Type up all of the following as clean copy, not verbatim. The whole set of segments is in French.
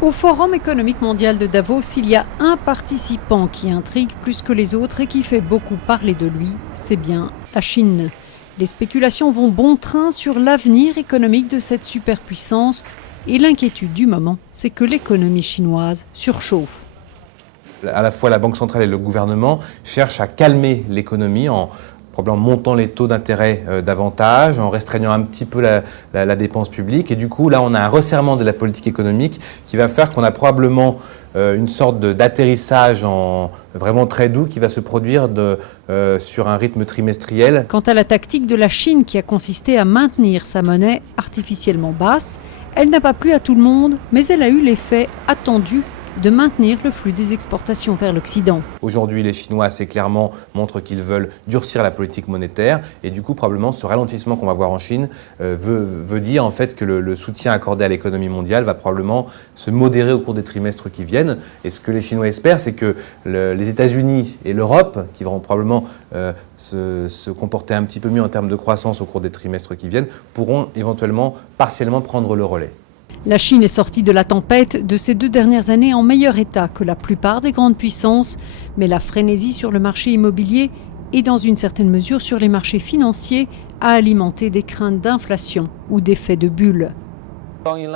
Au Forum économique mondial de Davos, il y a un participant qui intrigue plus que les autres et qui fait beaucoup parler de lui, c'est bien la Chine. Les spéculations vont bon train sur l'avenir économique de cette superpuissance et l'inquiétude du moment, c'est que l'économie chinoise surchauffe. À la fois la Banque centrale et le gouvernement cherchent à calmer l'économie en probablement montant les taux d'intérêt davantage, en restreignant un petit peu la dépense publique. Et du coup, là, on a un resserrement de la politique économique qui va faire qu'on a probablement une sorte d'atterrissage vraiment très doux qui va se produire sur un rythme trimestriel. Quant à la tactique de la Chine qui a consisté à maintenir sa monnaie artificiellement basse, elle n'a pas plu à tout le monde, mais elle a eu l'effet attendu de maintenir le flux des exportations vers l'Occident. Aujourd'hui, les Chinois assez clairement montrent qu'ils veulent durcir la politique monétaire et du coup, probablement, ce ralentissement qu'on va voir en Chine veut dire en fait que le soutien accordé à l'économie mondiale va probablement se modérer au cours des trimestres qui viennent. Et ce que les Chinois espèrent, c'est que les États-Unis et l'Europe, qui vont probablement se comporter un petit peu mieux en termes de croissance au cours des trimestres qui viennent, pourront éventuellement partiellement prendre le relais. La Chine est sortie de la tempête de ces 2 dernières années en meilleur état que la plupart des grandes puissances, mais la frénésie sur le marché immobilier et dans une certaine mesure sur les marchés financiers a alimenté des craintes d'inflation ou d'effet de bulle. Il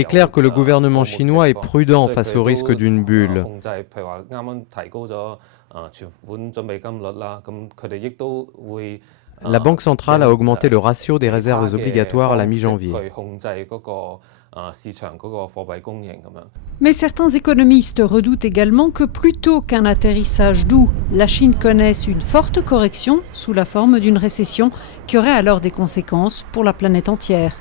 est clair que le gouvernement chinois est prudent face au risque d'une bulle. La Banque centrale a augmenté le ratio des réserves obligatoires à la mi-janvier. Mais certains économistes redoutent également que plutôt qu'un atterrissage doux, la Chine connaisse une forte correction sous la forme d'une récession qui aurait alors des conséquences pour la planète entière.